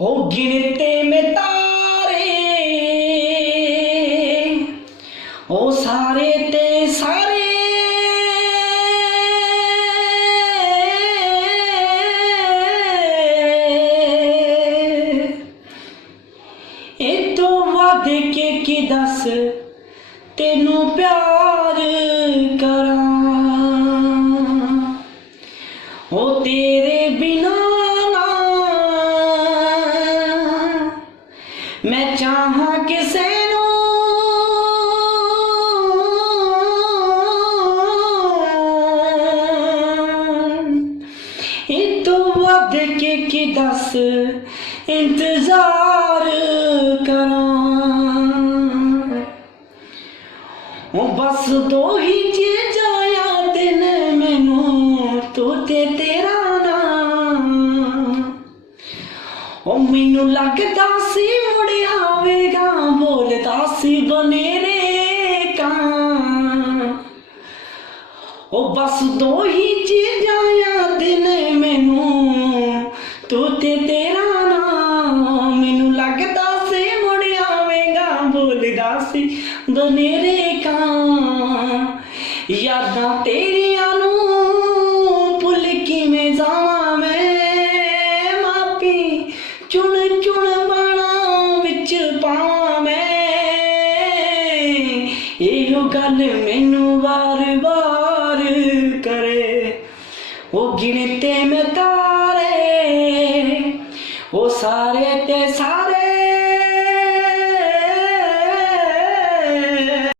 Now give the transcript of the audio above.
हो गिनते में तारे ओ सारे ते सारे ए तो वध के की दस तेनू प्यार करां ओ तेरे बिना ना मैं चाहां किसे नू तो वध के की दस इंतजार करां ओ बस दो ही चीज़ां याद ने मैनू तू ते तेरा नाम ओ मैनू लगदा सी मुड़ आवेगा बोलदा सी बनेरे कां ओ बस दो ही चीज़ां याद ने मैनू तू ते तेरा नाम मैनू लगदा सी मुड़ आवेगा बोलदा सी बनेरे कां यादां तेरियां नू भुल किवें जावां मैं मापी चुन चुन बाणा विच पावां मैं इहो गल मैनू वार वार करे ओ गिने